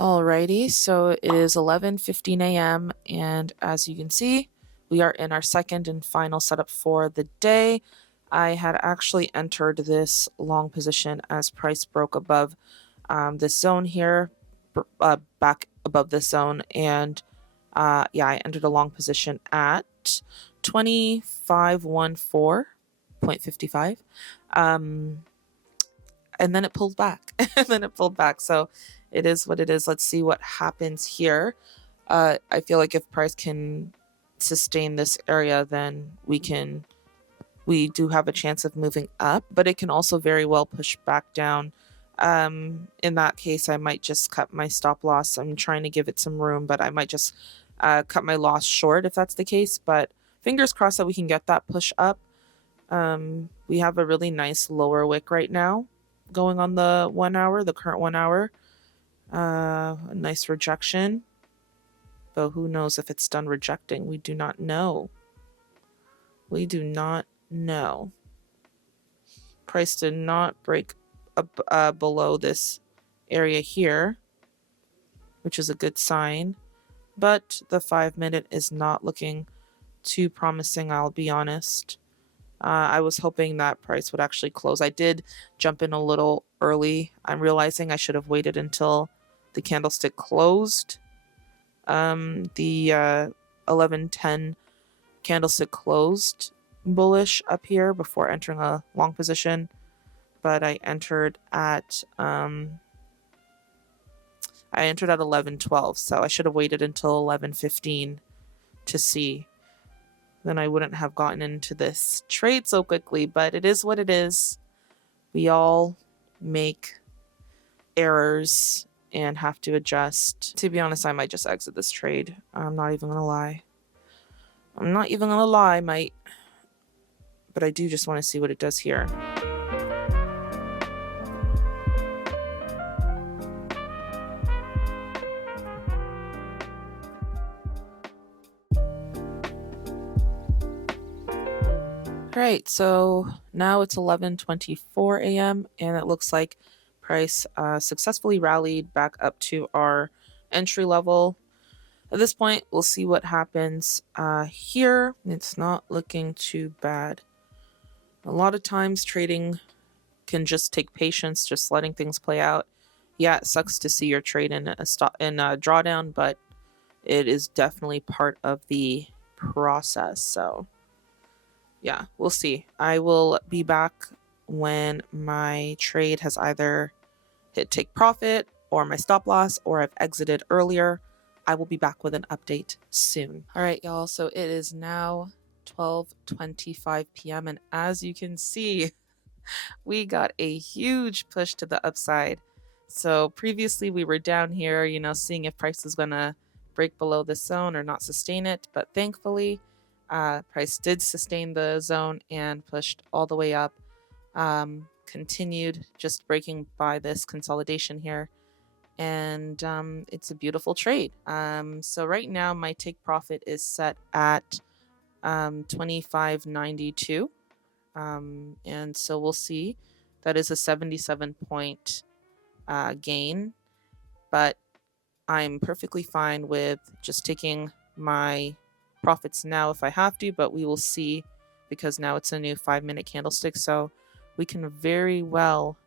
Alrighty, so it is 11:15 a.m. and as you can see, we are in our second and final setup for the day. I had actually entered this long position as price broke above this zone here, back above this zone, and yeah, I entered a long position at 2514.55. And then it pulled back. So it is what it is. Let's see what happens here. I feel like if price can sustain this area, then we do have a chance of moving up, but it can also very well push back down. In that case, I might just cut my stop loss. I'm trying to give it some room, but I might just cut my loss short if that's the case. But fingers crossed that we can get that push up. We have a really nice lower wick right now going on the 1 hour, the current 1 hour. A nice rejection, but who knows if it's done rejecting? We do not know. We do not know. Price did not break up below this area here, which is a good sign, but the 5-minute is not looking too promising, I'll be honest. I was hoping that price would actually close. I did jump in a little early. I'm realizing I should have waited until the candlestick closed. The 11:10 candlestick closed bullish up here before entering a long position, but I entered at 11:12, so I should have waited until 11:15 to see. Then I wouldn't have gotten into this trade so quickly, but it is what it is. We all make errors and have to adjust. To be honest, I might just exit this trade. I'm not even gonna lie. Mate. But I do just want to see what it does here. Alright, so now it's 11:24 a.m. and it looks like price successfully rallied back up to our entry level. At this point, we'll see what happens here. It's not looking too bad. A lot of times trading can just take patience, just letting things play out. Yeah, it sucks to see your trade in a drawdown, but it is definitely part of the process. So yeah, we'll see. I will be back when my trade has either hit take profit or my stop loss, or I've exited earlier. I will be back with an update soon. All right, y'all. So it is now 12:25 p.m. and as you can see, we got a huge push to the upside. So previously we were down here, seeing if price is gonna break below this zone or not sustain it, but thankfully price did sustain the zone and pushed all the way up. Continued just breaking by this consolidation here, and it's a beautiful trade. So right now my take profit is set at 25.92, and so we'll see. That is a 77 point gain, but I'm perfectly fine with just taking my profits now if I have to, but we will see, because now it's a new 5-minute candlestick, so we can very well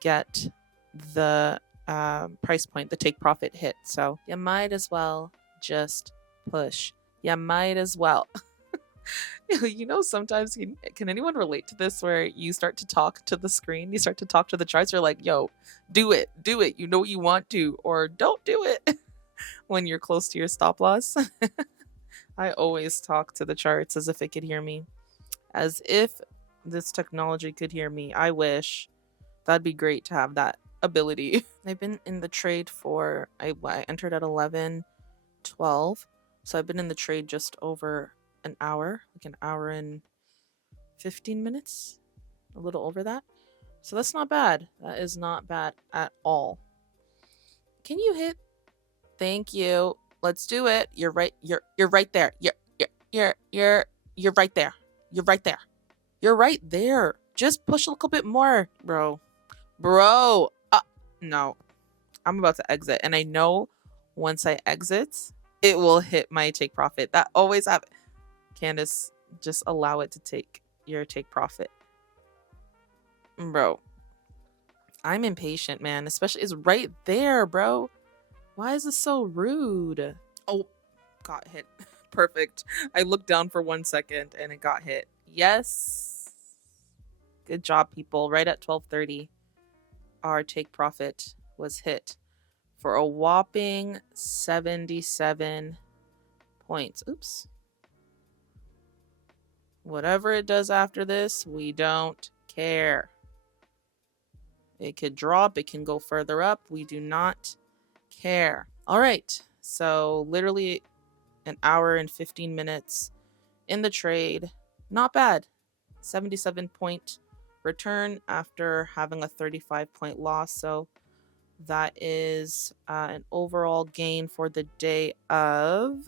get the price point, the take profit hit. So you might as well just push. You might as well. Sometimes can anyone relate to this, where you start to talk to the screen, you start to talk to the charts, you're like, yo, do it, you know you want to, or don't do it when you're close to your stop loss. I always talk to the charts as if it could hear me, as if this technology could hear me. I wish. That'd be great to have that ability. I've been in the trade for, I entered at 11:12, so I've been in the trade just over an hour, like an hour and 15 minutes, a little over that. So that's not bad. That is not bad at all. Can you hit? Thank you. Let's do it. You're right. You're right there. You're right there. You're right there. You're right there. Just push a little bit more, bro. No. I'm about to exit, and I know once I exit, it will hit my take profit. That always happens. Candace, just allow it to take your take profit. Bro, I'm impatient, man. Especially, it's right there, bro. Why is this so rude? Oh, got hit. Perfect. I looked down for 1 second and it got hit. Yes. Good job, people. Right at 12:30, our take profit was hit for a whopping 77 points. Oops. Whatever it does after this, we don't care. It could drop, it can go further up. We do not care. All right. So literally an hour and 15 minutes in the trade. Not bad. 77-point return after having a 35-point loss. So that is an overall gain for the day of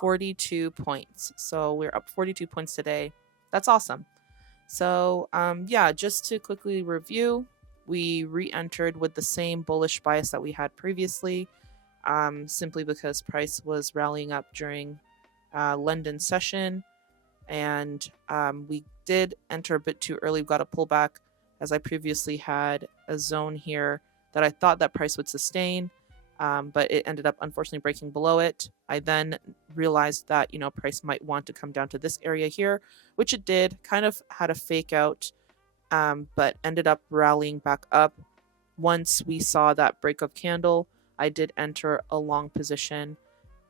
42 points. So we're up 42 points today. That's awesome. So yeah, just to quickly review, we re-entered with the same bullish bias that we had previously, simply because price was rallying up during London session, and we did enter a bit too early. We got a pullback, as I previously had a zone here that I thought that price would sustain, but it ended up unfortunately breaking below it. I then realized that, you know, price might want to come down to this area here, which it did. Kind of had a fake out, but ended up rallying back up. Once we saw that break of candle, I did enter a long position,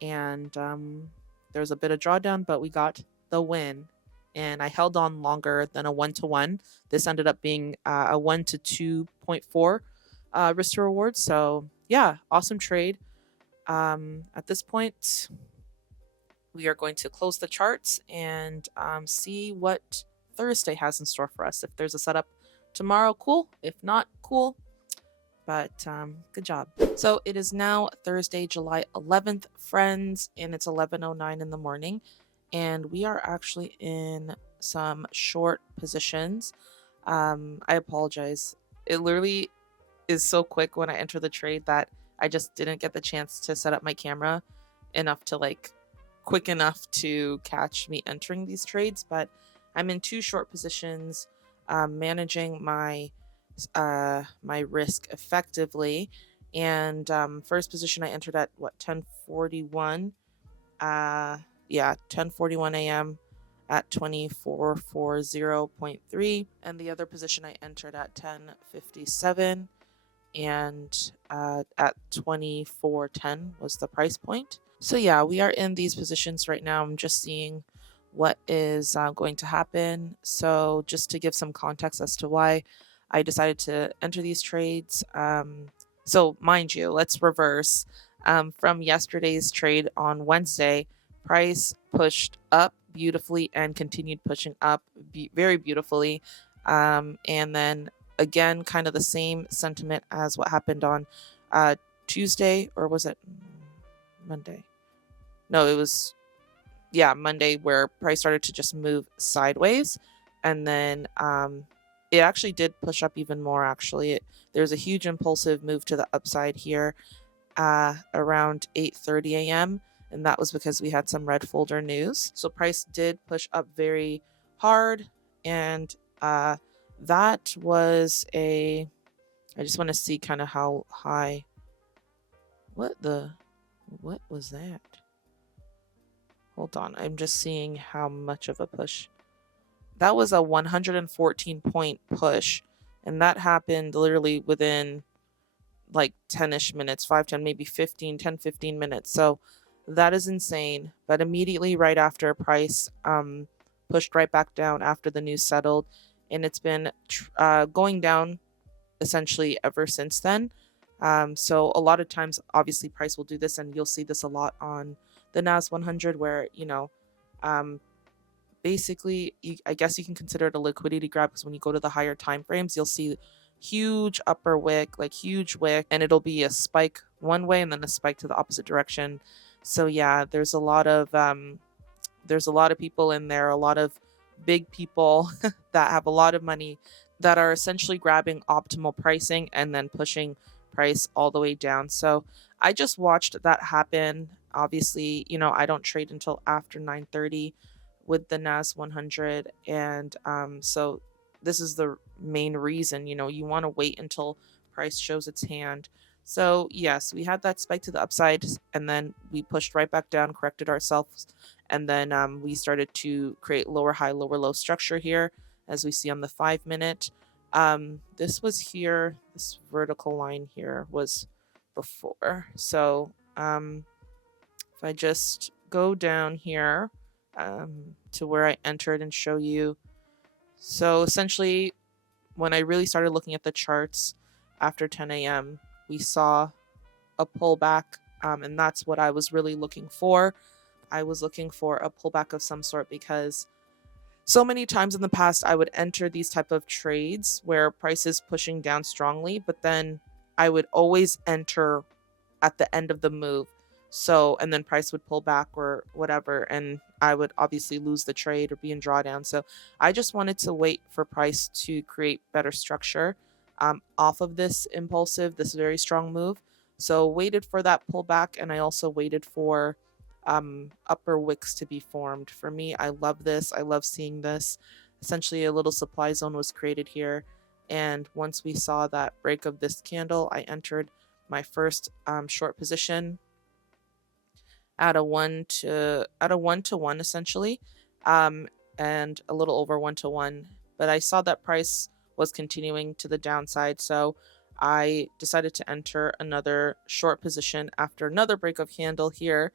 and there was a bit of drawdown, but we got the win. And I held on longer than a 1-to-1. This ended up being a 1 to 2.4 risk to reward. So yeah, awesome trade. At this point, we are going to close the charts and see what Thursday has in store for us. If there's a setup tomorrow, cool. If not, cool. But good job. So it is now Thursday, July 11th, friends, and it's 11:09 in the morning. And we are actually in some short positions. I apologize. It literally is so quick when I enter the trade that I just didn't get the chance to set up my camera enough to quick enough to catch me entering these trades. But I'm in 2 short positions, managing my my risk effectively. And first position I entered at 10:41. Yeah, 10:41 a.m. at 2440.3, and the other position I entered at 10:57 and at 2410 was the price point. So yeah, we are in these positions right now. I'm just seeing what is going to happen. So just to give some context as to why I decided to enter these trades. So mind you, let's reverse. From yesterday's trade on Wednesday, price pushed up beautifully and continued pushing up very beautifully. And then again, kind of the same sentiment as what happened on Tuesday, or was it Monday? No, it was, yeah, Monday, where price started to just move sideways. And then it actually did push up even more, actually. There's a huge impulsive move to the upside here around 8:30 a.m. And that was because we had some red folder news. So price did push up very hard. And that was I just want to see kind of how high. What was that? Hold on. I'm just seeing how much of a push. That was a 114-point push. And that happened literally within 10-ish minutes, 5, 10, maybe 15 minutes. So that is insane. But immediately right after, price pushed right back down after the news settled. And it's been going down essentially ever since then. So a lot of times, obviously, price will do this, and you'll see this a lot on the NAS100, where, basically, I guess you can consider it a liquidity grab, because when you go to the higher time frames, you'll see huge upper wick, huge wick, and it'll be a spike one way and then a spike to the opposite direction. So yeah, there's a lot of people in there, a lot of big people that have a lot of money that are essentially grabbing optimal pricing and then pushing price all the way down. So I just watched that happen. Obviously, you know, I don't trade until after 9:30 with the NAS100, and so this is the main reason. You know, you want to wait until price shows its hand. So yes, we had that spike to the upside, and then we pushed right back down, corrected ourselves, and then we started to create lower high, lower low structure here, as we see on the 5-minute. This was here. This vertical line here was before. So if I just go down here to where I entered and show you. So essentially, when I really started looking at the charts after 10 a.m., we saw a pullback, and that's what I was really looking for. I was looking for a pullback of some sort because so many times in the past I would enter these type of trades where price is pushing down strongly, but then I would always enter at the end of the move. So, and then price would pull back or whatever, and I would obviously lose the trade or be in drawdown. So I just wanted to wait for price to create better structure off of this very strong move. So waited for that pullback, and I also waited for upper wicks to be formed. For me, I love this. I love seeing this. Essentially, a little supply zone was created here, and once we saw that break of this candle, I entered my first short position at a 1-to-1 essentially, and a little over 1-to-1. But I saw that price was continuing to the downside, so I decided to enter another short position after another break of candle here.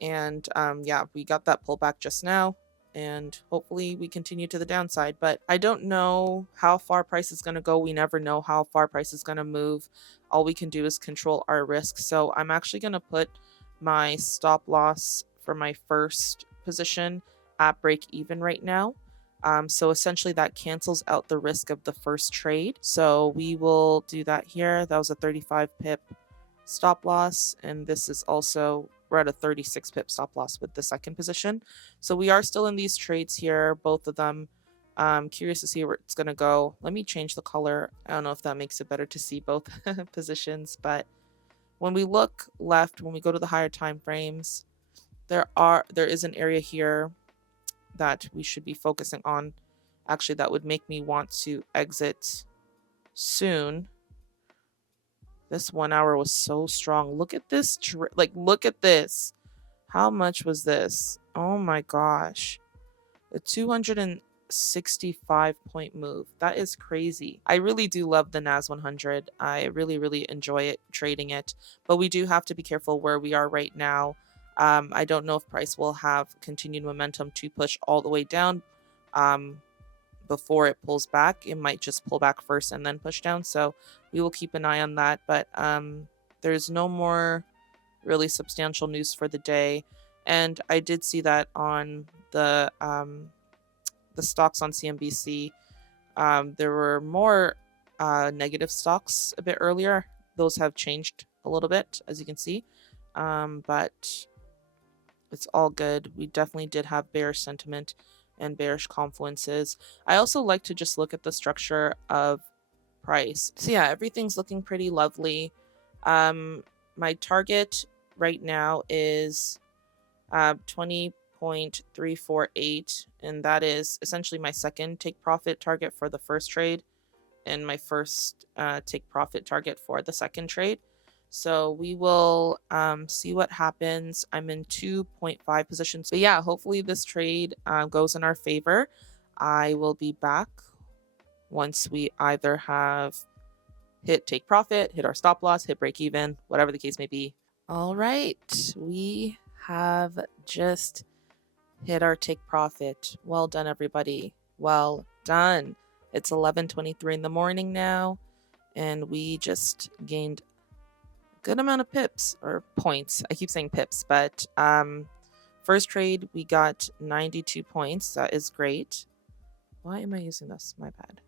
And yeah, we got that pullback just now, and hopefully we continue to the downside. But I don't know how far price is going to go. We never know how far price is going to move. All we can do is control our risk. So I'm actually going to put my stop loss for my first position at break even right now. So essentially that cancels out the risk of the first trade. So we will do that here. That was a 35 pip stop loss, and this is also, we're at a 36 pip stop loss with the second position. So we are still in these trades here, both of them. Curious to see where it's going to go. Let me change the color. I don't know if that makes it better to see both positions, but when we look left, when we go to the higher time frames, there is an area here that we should be focusing on. Actually, that would make me want to exit soon. This 1 hour was so strong. Look at this. Look at this. How much was this? Oh my gosh. A 265 point move. That is crazy. I really do love the NAS100. I really, really enjoy it, trading it. But we do have to be careful where we are right now. I don't know if price will have continued momentum to push all the way down before it pulls back. It might just pull back first and then push down. So we will keep an eye on that. But there's no more really substantial news for the day. And I did see that on the stocks on CNBC. There were more negative stocks a bit earlier. Those have changed a little bit, as you can see. But it's all good. We definitely did have bearish sentiment and bearish confluences. I also like to just look at the structure of price. So yeah, everything's looking pretty lovely. My target right now is 20.348, and that is essentially my second take profit target for the first trade and my first take profit target for the second trade. So we will see what happens. I'm in 2.5 positions. But yeah, hopefully this trade goes in our favor. I will be back once we either have hit take profit, hit our stop loss, hit break even, whatever the case may be. All right, we have just hit our take profit. Well done, everybody. Well done. It's 11:23 in the morning now, and we just gained good amount of pips or points. I keep saying pips, but first trade we got 92 points. That is great. Why am I using this? My bad.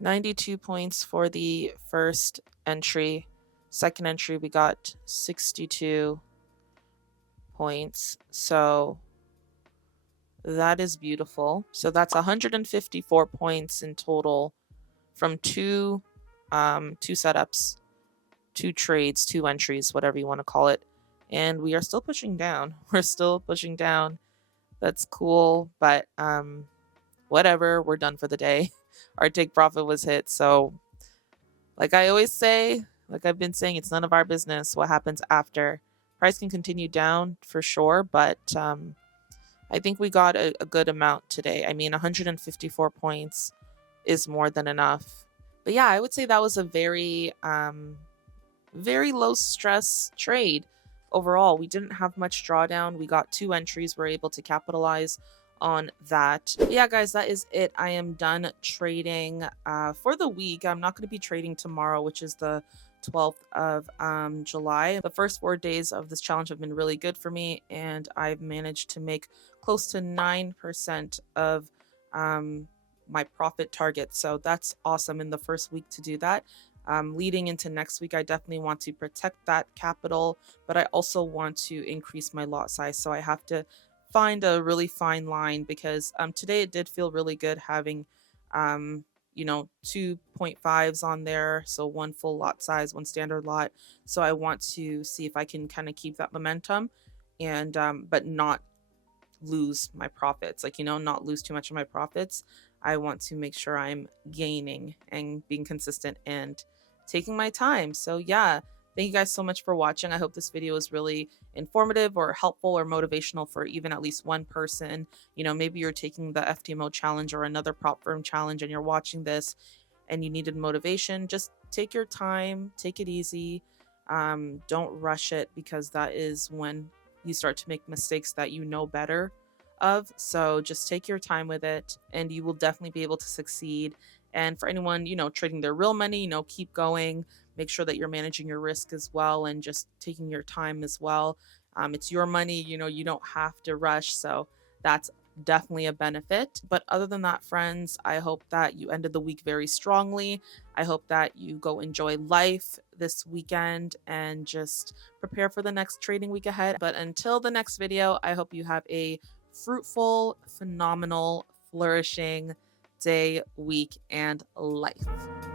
92 points for the first entry. Second entry we got 62 points. So that is beautiful. So that's 154 points in total from two 2 setups, 2 trades, 2 entries, whatever you want to call it. And we are still pushing down. We're still pushing down. That's cool, but whatever, we're done for the day. Our take profit was hit. So, like I always say, like I've been saying, it's none of our business what happens after. Price can continue down for sure, but I think we got a good amount today. I mean, 154 points is more than enough. But yeah, I would say that was a very low stress trade overall. We didn't have much drawdown. We got 2 entries. We're able to capitalize on that. But yeah, guys, that is it. I am done trading for the week. I'm not going to be trading tomorrow, which is the 12th of July. The first 4 days of this challenge have been really good for me, and I've managed to make close to 9% of my profit target. So that's awesome in the first week to do that. Leading into next week, I definitely want to protect that capital, but I also want to increase my lot size. So I have to find a really fine line, because today it did feel really good having 2.5s on there, so 1 full lot size, 1 standard lot. So I want to see if I can kind of keep that momentum, and but not lose my profits, like, not lose too much of my profits. I want to make sure I'm gaining and being consistent and taking my time. So yeah, thank you guys so much for watching. I hope this video is really informative or helpful or motivational for even at least one person. Maybe you're taking the FTMO challenge or another prop firm challenge and you're watching this and you needed motivation. Just take your time, take it easy. Don't rush it, because that is when you start to make mistakes that you know better of. So just take your time with it, and you will definitely be able to succeed. And for anyone, trading their real money, keep going. Make sure that you're managing your risk as well, and just taking your time as well. It's your money, you don't have to rush. So that's definitely a benefit. But other than that, friends, I hope that you ended the week very strongly. I hope that you go enjoy life this weekend and just prepare for the next trading week ahead. But until the next video, I hope you have a fruitful, phenomenal, flourishing day, week, and life.